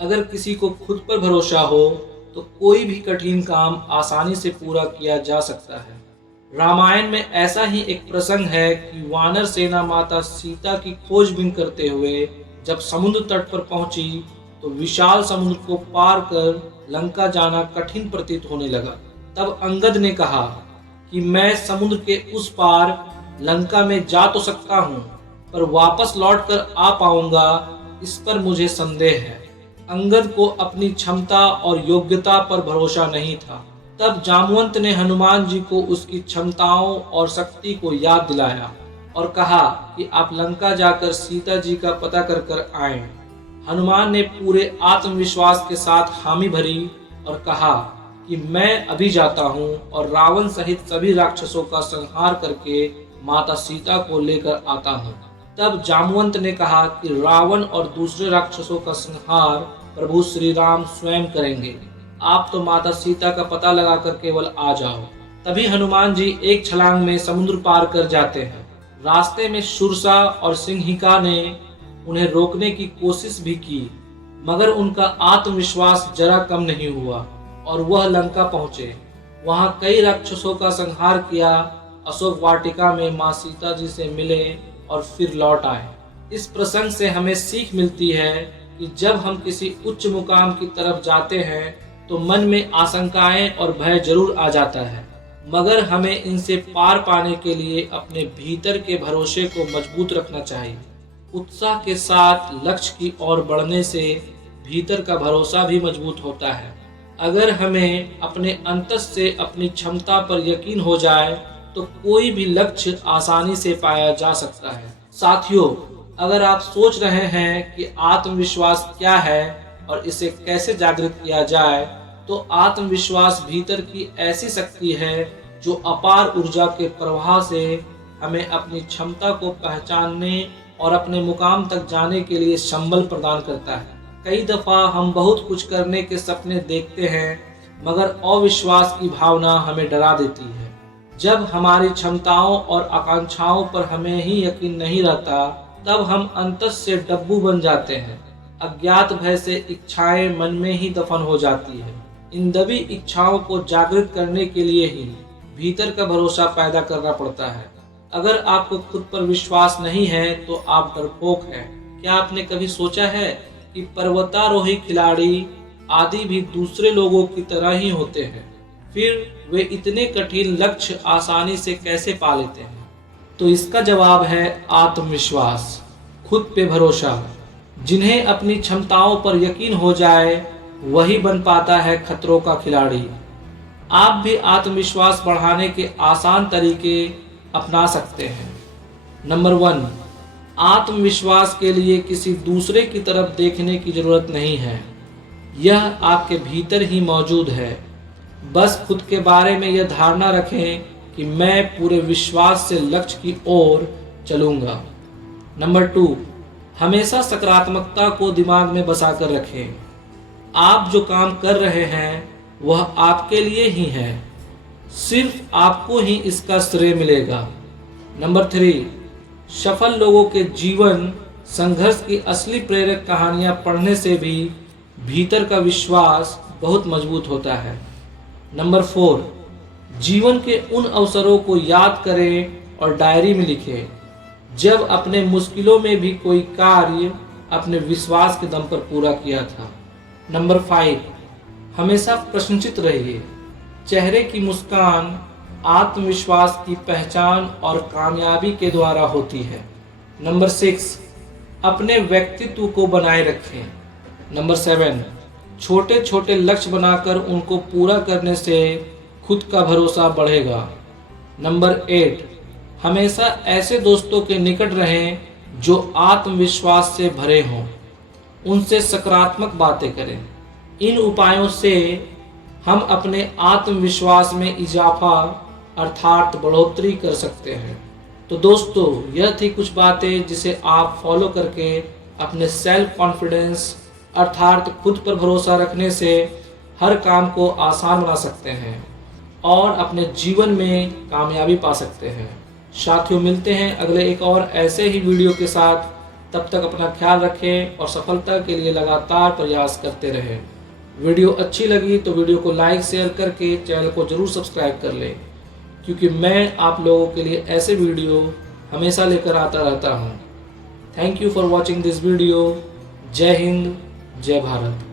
अगर किसी को खुद पर भरोसा हो तो कोई भी कठिन काम आसानी से पूरा किया जा सकता है। रामायण में ऐसा ही एक प्रसंग है कि वानर सेना माता सीता की खोजबीन करते हुए जब समुद्र तट पर पहुंची तो विशाल समुद्र को पार कर लंका जाना कठिन प्रतीत होने लगा। तब अंगद ने कहा कि मैं समुद्र के उस पार लंका में जा तो सकता हूँ, पर वापस लौट कर आ पाऊंगा इस पर मुझे संदेह है। अंगद को अपनी क्षमता और योग्यता पर भरोसा नहीं था। तब जामवंत ने हनुमान जी को उसकी क्षमताओं और शक्ति को याद दिलाया और कहा कि आप लंका जाकर सीता जी का पता कर कर आएं। हनुमान ने पूरे आत्मविश्वास के साथ हामी भरी और कहा कि मैं अभी जाता हूँ और रावण सहित सभी राक्षसों का संहार करके माता सीता को लेकर आता हूँ। तब जामवंत ने कहा कि रावण और दूसरे राक्षसों का संहार प्रभु श्री राम स्वयं करेंगे, आप तो माता सीता का पता लगाकर केवल आ जाओ। तभी हनुमान जी एक छलांग में समुद्र पार कर जाते हैं। रास्ते में सुरसा और सिंहिका ने उन्हें रोकने की कोशिश भी की, मगर उनका आत्मविश्वास जरा कम नहीं हुआ और वह लंका पहुंचे। वहां कई राक्षसों का संहार किया, अशोक वाटिका में मां सीता जी से मिले और फिर लौट आए। इस प्रसंग से हमें सीख मिलती है कि जब हम किसी उच्च मुकाम की तरफ जाते हैं तो मन में आशंकाएं और भय जरूर आ जाता है, मगर हमें इनसे पार पाने के लिए अपने भीतर के भरोसे को मजबूत रखना चाहिए। उत्साह के साथ लक्ष्य की ओर बढ़ने से भीतर का भरोसा भी मजबूत होता है। अगर हमें अपने अंतस से अपनी क्षमता पर यकीन हो जाए तो कोई भी लक्ष्य आसानी से पाया जा सकता है। साथियों, अगर आप सोच रहे हैं कि आत्मविश्वास क्या है और इसे कैसे जागृत किया जाए, तो आत्मविश्वास भीतर की ऐसी शक्ति है जो अपार ऊर्जा के प्रवाह से हमें अपनी क्षमता को पहचानने और अपने मुकाम तक जाने के लिए संबल प्रदान करता है। कई दफा हम बहुत कुछ करने के सपने देखते हैं, मगर अविश्वास की भावना हमें डरा देती है। जब हमारी क्षमताओं और आकांक्षाओं पर हमें ही यकीन नहीं रहता, तब हम अंतस से डब्बू बन जाते हैं। अज्ञात भय से इच्छाएं मन में ही दफन हो जाती है। इन दबी इच्छाओं को जागृत करने के लिए ही भीतर का भरोसा पैदा करना पड़ता है। अगर आपको खुद पर विश्वास नहीं है तो आप डरपोक हैं। क्या आपने कभी सोचा है कि पर्वतारोही खिलाड़ी आदि भी दूसरे लोगों की तरह ही होते हैं, फिर वे इतने कठिन लक्ष्य आसानी से कैसे पा लेते हैं? तो इसका जवाब है आत्मविश्वास, खुद पे भरोसा। जिन्हें अपनी क्षमताओं पर यकीन हो जाए वही बन पाता है खतरों का खिलाड़ी। आप भी आत्मविश्वास बढ़ाने के आसान तरीके अपना सकते हैं। नंबर 1, आत्मविश्वास के लिए किसी दूसरे की तरफ देखने की जरूरत नहीं है, यह आपके भीतर ही मौजूद है। बस खुद के बारे में यह धारणा रखें कि मैं पूरे विश्वास से लक्ष्य की ओर चलूंगा। नंबर 2, हमेशा सकारात्मकता को दिमाग में बसाकर रखें। आप जो काम कर रहे हैं वह आपके लिए ही है, सिर्फ आपको ही इसका श्रेय मिलेगा। नंबर 3, सफल लोगों के जीवन संघर्ष की असली प्रेरक कहानियां पढ़ने से भी भीतर का विश्वास बहुत मजबूत होता है। नंबर 4, जीवन के उन अवसरों को याद करें और डायरी में लिखें जब अपने मुश्किलों में भी कोई कार्य अपने विश्वास के दम पर पूरा किया था। नंबर 5, हमेशा प्रशंसित रहिए। चेहरे की मुस्कान आत्मविश्वास की पहचान और कामयाबी के द्वारा होती है। नंबर 6, अपने व्यक्तित्व को बनाए रखें। नंबर 7, छोटे छोटे लक्ष्य बनाकर उनको पूरा करने से खुद का भरोसा बढ़ेगा। नंबर 8, हमेशा ऐसे दोस्तों के निकट रहें जो आत्मविश्वास से भरे हों, उनसे सकारात्मक बातें करें। इन उपायों से हम अपने आत्मविश्वास में इजाफा अर्थात बढ़ोतरी कर सकते हैं। तो दोस्तों, यह थी कुछ बातें जिसे आप फॉलो करके अपने सेल्फ कॉन्फिडेंस अर्थात खुद पर भरोसा रखने से हर काम को आसान बना सकते हैं और अपने जीवन में कामयाबी पा सकते हैं। साथियों, मिलते हैं अगले एक और ऐसे ही वीडियो के साथ। तब तक अपना ख्याल रखें और सफलता के लिए लगातार प्रयास करते रहें। वीडियो अच्छी लगी तो वीडियो को लाइक शेयर करके चैनल को ज़रूर सब्सक्राइब कर लें, क्योंकि मैं आप लोगों के लिए ऐसे वीडियो हमेशा लेकर आता रहता हूँ। Thank you for watching this video. जय हिंद, जय भारत।